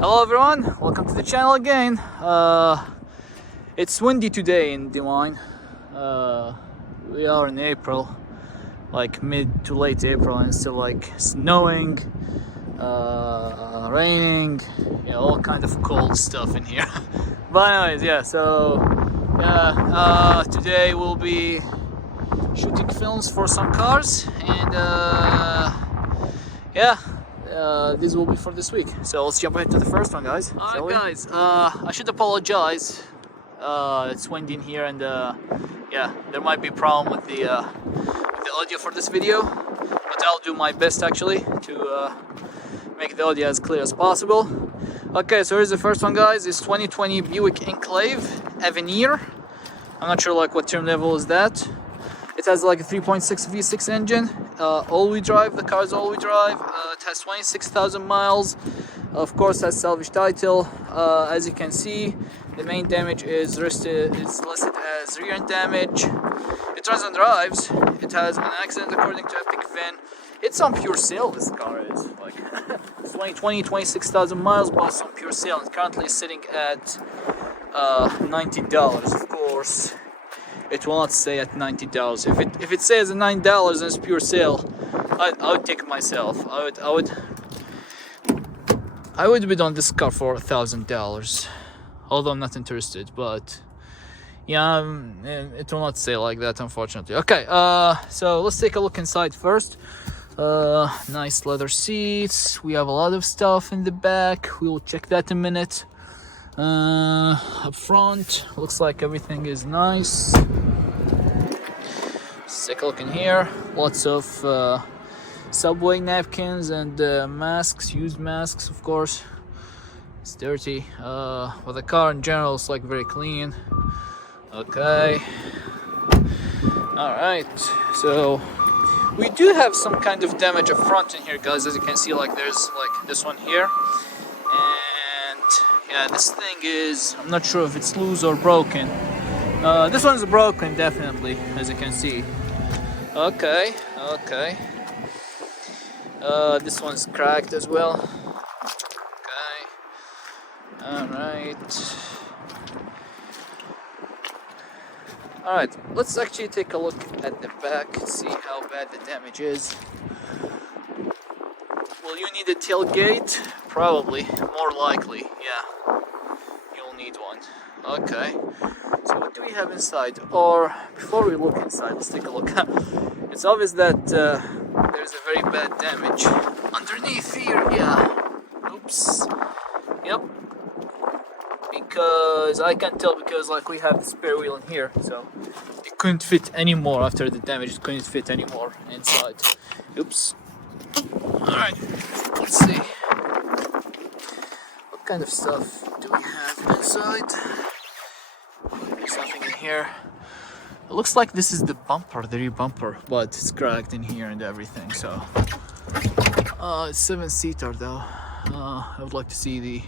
Hello everyone, welcome to the channel again. It's windy today in Des Moines. We are in April, like mid to late April, and it's still like snowing, raining, all kind of cold stuff in here. But anyways, today we'll be shooting films for some cars, and this will be for this week. So let's jump ahead to the first one, guys. Alright guys, I should apologize. It's windy in here, and there might be a problem with the audio for this video, but I'll do my best actually to make the audio as clear as possible. Okay, so here's the first one, guys. It's 2020 Buick Enclave Avenir. I'm not sure like what trim level is that. It has like a 3.6 V6 engine, all-wheel drive. The car's all-wheel drive. It has 26,000 miles. Of course, has salvage title. As you can see, the main damage is listed as rear end damage. It runs and drives. It has an accident according to Epic Fin. It's on pure sale. This car is like 26,000 miles, but it's on pure sale. It's currently sitting at $90. Of course, it will not stay at $90. If it says $9 and it's pure sale, I would take it myself. I would bid on this car for $1,000, although I'm not interested. But yeah, it will not stay like that, unfortunately. Okay, so let's take a look inside first. Nice leather seats. We have a lot of stuff in the back. We will check that in a minute. Up front, looks like everything is nice. Let's take a look in here. Lots of subway napkins and masks, used masks, of course. It's dirty, but the car in general is like very clean. Okay, all right, so we do have some kind of damage up front in here, guys. As you can see, like there's like this one here, and yeah, this thing is, I'm not sure if it's loose or broken. This one's broken, definitely, as you can see. Okay. This one's cracked as well. Okay. Alright, let's actually take a look at the back, see how bad the damage is. Will you need a tailgate? Probably, more likely, yeah. You'll need one. Okay, so what do we have inside? Or before we look inside, let's take a look. It's obvious that there's a very bad damage underneath here. Yeah. Oops. Yep. Because I can tell, because like we have the spare wheel in here, so it couldn't fit anymore after the damage. It couldn't fit anymore inside. Oops. All right. Let's see. What kind of stuff do we have inside? There's nothing in here. It looks like this is the bumper, the rear bumper, but it's cracked in here and everything. So it's 7-seater though. I would like to see the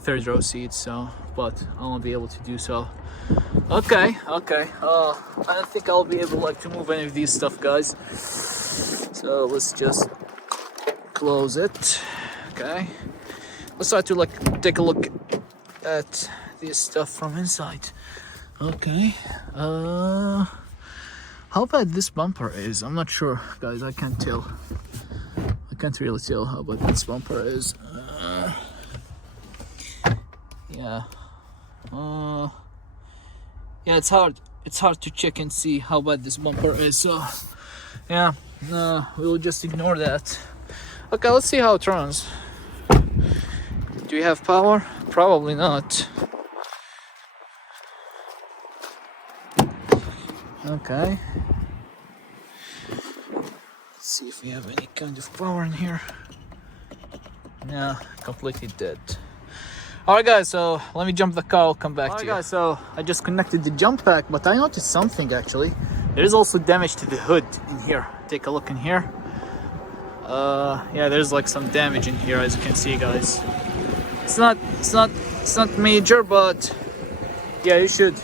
third row seats, so but I won't be able to do so. Okay. I don't think I'll be able like to move any of these stuff, guys. So let's just close it. Okay. Let's try to like take a look at this stuff from inside. Okay. How bad this bumper is, I'm not sure, guys. I can't tell. I can't really tell how bad this bumper is. Yeah, it's hard to check and see how bad this bumper is. So yeah, we'll just ignore that. Okay, let's see how it runs. Do we have power? Probably not. Okay, let's see if we have any kind of power in here. Yeah, completely dead. Alright guys, so let me jump the car, I'll come back to you. Alright guys, so I just connected the jump pack, but I noticed something actually. There is also damage to the hood in here. Take a look in here. Yeah, there's like some damage in here, as you can see, guys. It's not major, but yeah, you should.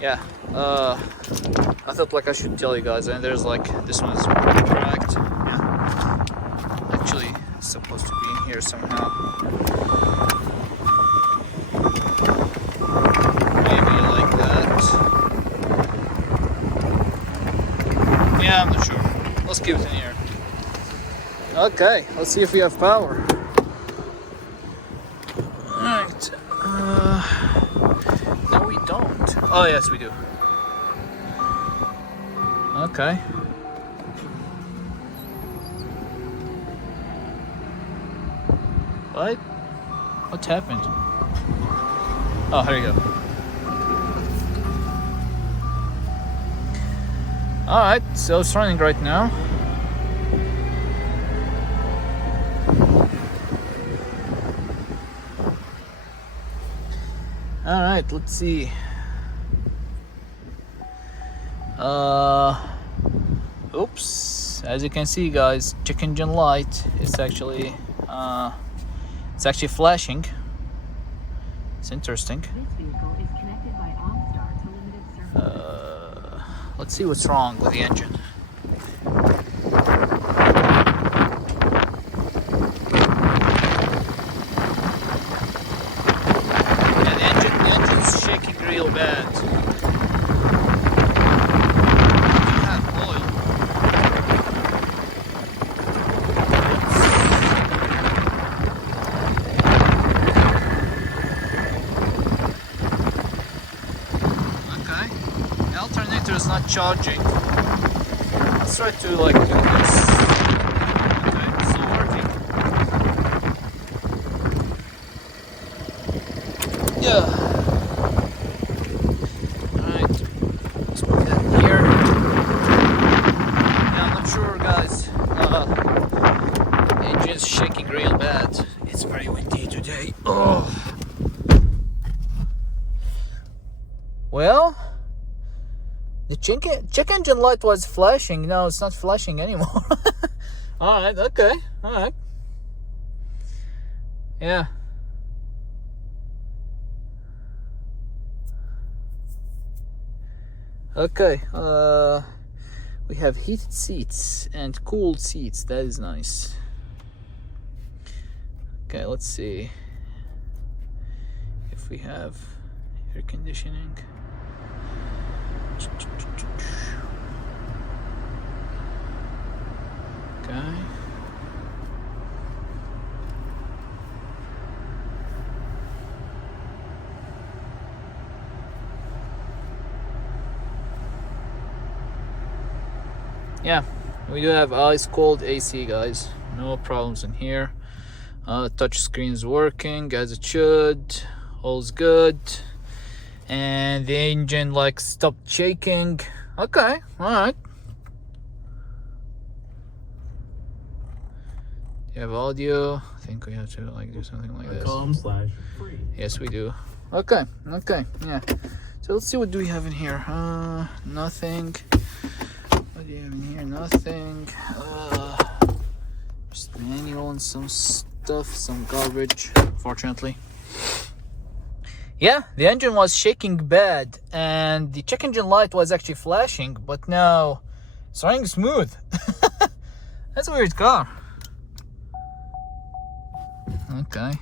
Yeah, I thought like I should tell you guys. And there's like, this one's cracked. Yeah, actually it's supposed to be in here somehow. Okay, let's see if we have power. Alright. No, we don't. Oh, yes, we do. Okay. What? What happened? Oh, here you go. Alright, so it's running right now. Alright, let's see. Oops. As you can see, guys, check engine light is actually flashing. It's interesting. This vehicle is connected by OnStar to limited service. Let's see what's wrong with the engine. Yeah, the engine's shaking real bad. You have oil. Okay. The alternator is not charging. Let's try to like do this. Okay, it's still working. Yeah. Alright. Let's put that here. Yeah, I'm not sure, guys. The engine's shaking real bad. It's very windy today. Oh. Well, the check engine light was flashing. No, it's not flashing anymore. Alright, okay. Alright. Yeah. Okay. We have heated seats and cooled seats. That is nice. Okay, let's see if we have air conditioning. Okay. Yeah, we do have ice cold AC, guys. No problems in here. Touch screen's working as it should. All's good. And the engine like stopped shaking. Okay, alright. You have audio. I think we have to like do something like this. .com/free. Yes, we do. Okay, okay, yeah. So let's see, what do we have in here? Nothing. What do you have in here? Nothing. Just manual and some stuff, some garbage, fortunately. Yeah, the engine was shaking bad, and the check engine light was actually flashing, but now it's running smooth. That's a weird car. Okay.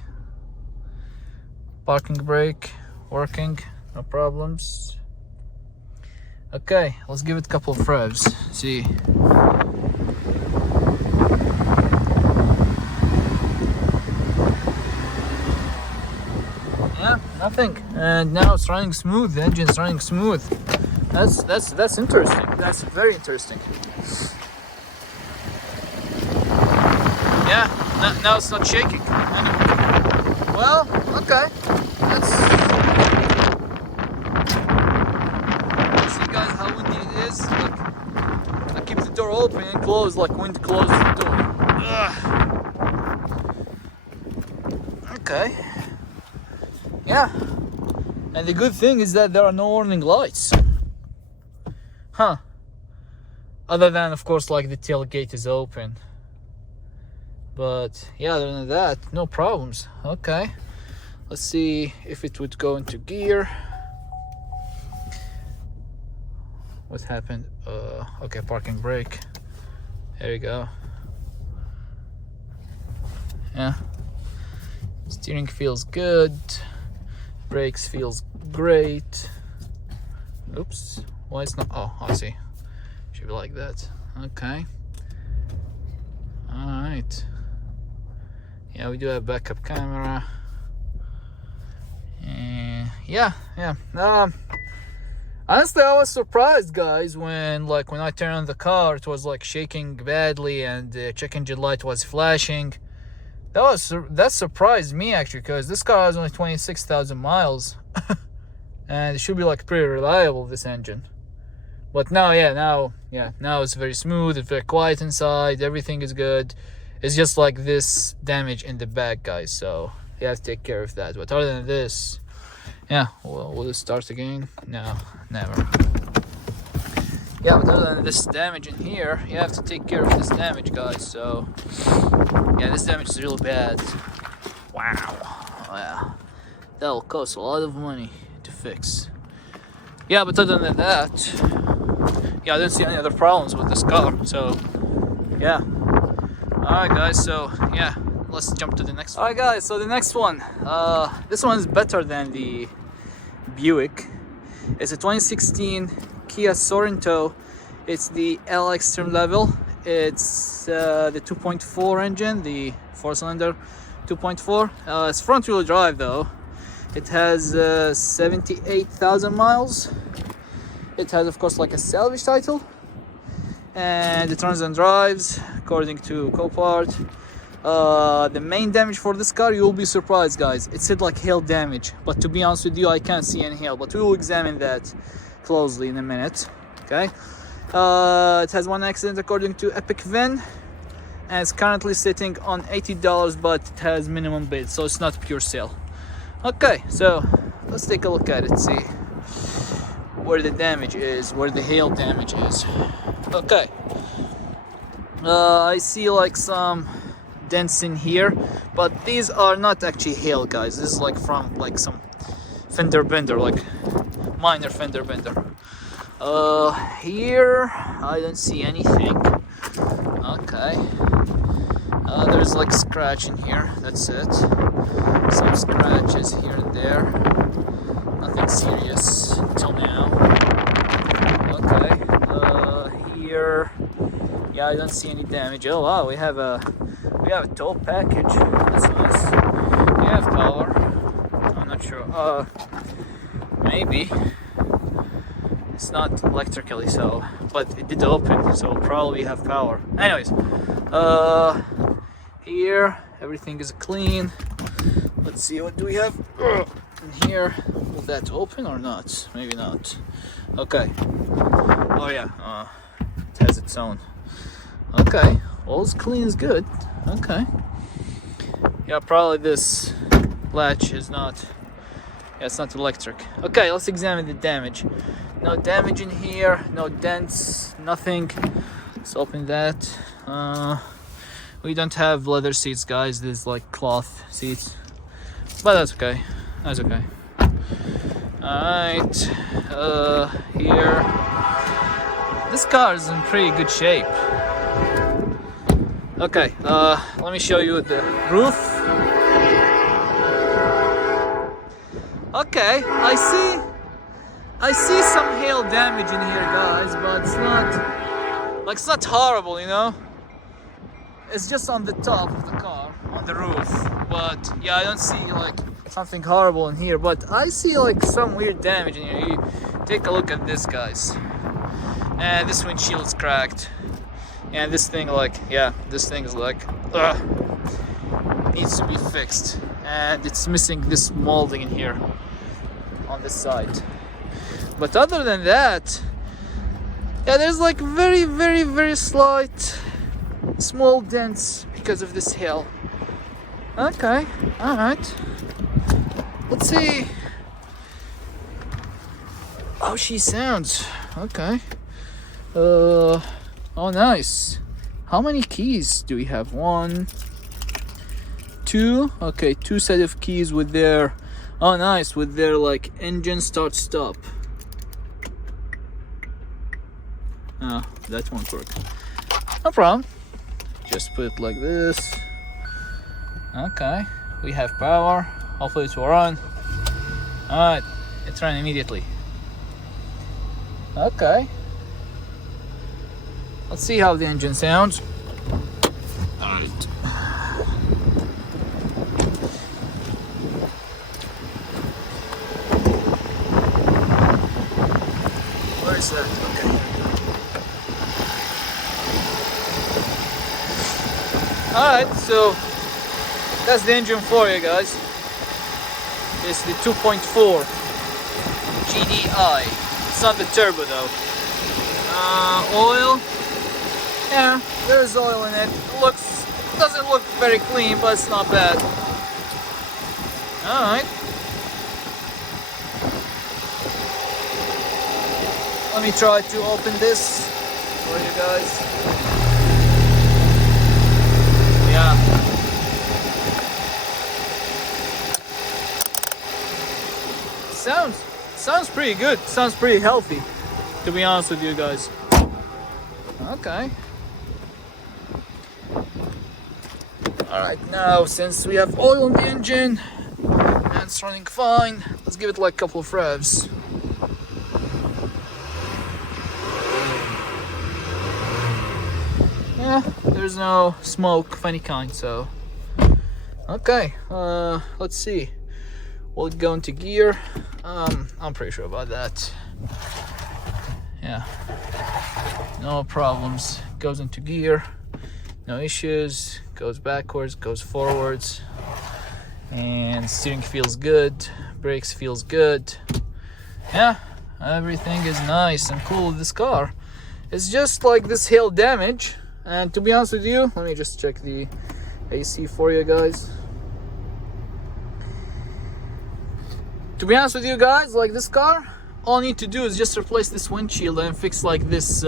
Parking brake working, no problems. Okay, let's give it a couple of revs. See. Yeah, nothing. And now it's running smooth. The engine's running smooth. That's interesting. That's very interesting. Yeah, now it's not shaking. Well, okay. Let's see, guys, how windy it is. Look, I keep the door open and closed like wind closes the door. Ugh. Okay. Yeah. And the good thing is that there are no warning lights. Huh. Other than, of course, like the tailgate is open. But yeah, other than that, no problems. Okay. Let's see if it would go into gear. What happened? Okay, parking brake. There you go. Yeah. Steering feels good. Brakes feels great. Oops. Why it's not? Oh, I see. Should be like that. Okay. Alright. Alright. Yeah, we do have backup camera. And yeah. Honestly, I was surprised, guys, when I turned on the car, it was like shaking badly and the check engine light was flashing. That surprised me actually, because this car has only 26,000 miles, and it should be like pretty reliable, this engine. But now it's very smooth. It's very quiet inside. Everything is good. It's just like this damage in the back, guys. So you have to take care of that. But other than this, yeah, will it start again? No, never. Yeah, but other than this damage in here, you have to take care of this damage, guys. So yeah, this damage is really bad. Wow. Yeah, that'll cost a lot of money to fix. Yeah, but other than that, yeah, I didn't see any other problems with this car. So yeah. Alright guys, so yeah, let's jump to the next one. Alright guys, so the next one, this one is better than the Buick. It's a 2016 Kia Sorento. It's the LX trim level. It's the 2.4 engine, the 4-cylinder 2.4. It's front wheel drive though. It has 78,000 miles. It has of course like a salvage title, and it runs and drives according to Copart. The main damage for this car, you'll be surprised, guys. It said like hail damage, but to be honest with you, I can't see any hail, but we will examine that closely in a minute. Okay. It has one accident according to Epic VIN, and it's currently sitting on $80, but it has minimum bid, so it's not pure sale. Okay, so let's take a look at it, see where the damage is, where the hail damage is. Okay. I see like some dents in here, but these are not actually hail, guys. This is like from like some fender bender, like minor fender bender. Here I don't see anything. Okay. There's like scratch in here, that's it. Some scratches here and there. Nothing serious until now. Okay. Here, yeah, I don't see any damage. Oh wow, we have a tow package. That's nice. We have power. I'm not sure. Maybe. It's not electrically so, but it did open, so probably have power. Anyways, here everything is clean. Let's see, what do we have in here? Will that open or not? Maybe not. Okay. Oh yeah, it has its own. Okay, all's clean is good. Okay. Yeah, probably this latch is not. Yeah, it's not electric. Okay, let's examine the damage. No damage in here, no dents, nothing. Let's open that. We don't have leather seats, guys. There's like cloth seats, but that's okay. That's okay. Alright. Here. This car is in pretty good shape. Okay, let me show you the roof. Okay, I see some hail damage in here, guys, but it's not horrible, you know. It's just on the top of the car, on the roof. But yeah, I don't see like something horrible in here, but I see like some weird damage in here. You take a look at this, guys. And this windshield is cracked. And this thing is like needs to be fixed, and it's missing this molding in here on this side. But other than that, yeah, there's like very, very, very slight small dents because of this hail. Okay, all right. Let's see how she sounds. Okay. Oh, nice. How many keys do we have? 1, 2. Okay, 2 set of keys with their. Oh, nice, with their like engine start stop. Oh, that won't work. No problem. Just put it like this. Okay, we have power. Hopefully it will run. Alright, it's running immediately. Okay. Let's see how the engine sounds. Alright. Where is that? Okay. Alright, so that's the engine for you guys. It's the 2.4 GDI. It's not the turbo though. Oil. Yeah, there's oil in it. Doesn't look very clean, but it's not bad. Alright. Let me try to open this for you guys. Yeah. Sounds pretty good. Sounds pretty healthy, to be honest with you guys. Okay. Alright, now since we have oil in the engine and it's running fine, let's give it like a couple of revs. Yeah, there's no smoke of any kind, so okay. Let's see. Will it go into gear? I'm pretty sure about that. Yeah, no problems. Goes into gear, no issues. Goes backwards, goes forwards, and steering feels good. Brakes feels good. Yeah, everything is nice and cool with this car. It's just like this hail damage, and to be honest with you, let me just check the AC for you guys. To be honest with you guys, like this car, all I need to do is just replace this windshield and fix like this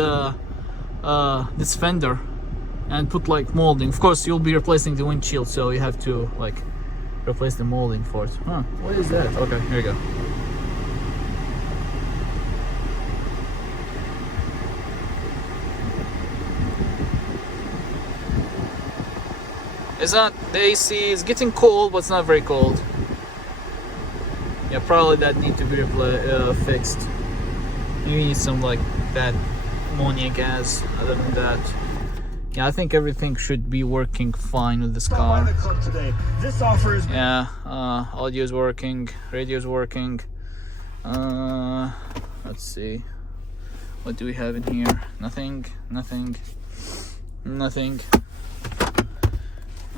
this fender and put like molding. Of course, you'll be replacing the windshield, so you have to like replace the molding for it. Huh, what is that? Okay, here we go. It's not, the AC is getting cold, but it's not very cold. Yeah, probably that need to be fixed. You need some like that ammonia gas. Other than that, yeah, I think everything should be working fine with this car. Yeah, audio is working, radio is working. Let's see, what do we have in here? Nothing.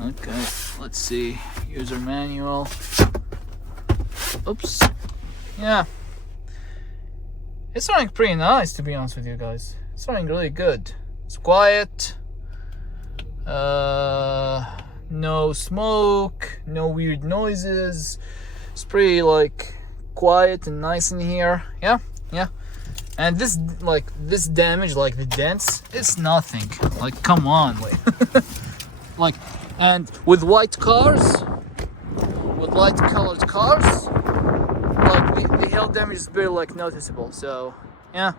Okay, let's see, user manual. Oops. Yeah, it's running pretty nice, to be honest with you guys. It's running really good. It's quiet. No smoke, no weird noises. It's pretty like quiet and nice in here. Yeah. And this damage, like the dents, it's nothing. Like, come on, like, and with white cars, with light colored cars, like the hail damage is very like noticeable. So yeah,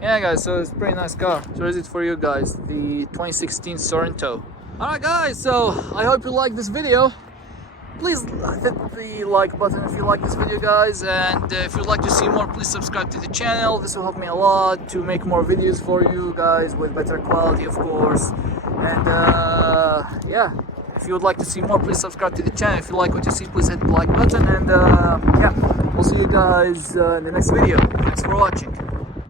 guys, so it's a pretty nice car. So is it for you guys, the 2016 Sorento. Alright guys, so I hope you like this video. Please hit the like button if you like this video, guys, and if you'd like to see more, please subscribe to the channel. This will help me a lot to make more videos for you guys with better quality, of course. And yeah, if you would like to see more, please subscribe to the channel. If you like what you see, please hit the like button, and yeah, we'll see you guys in the next video. Thanks for watching.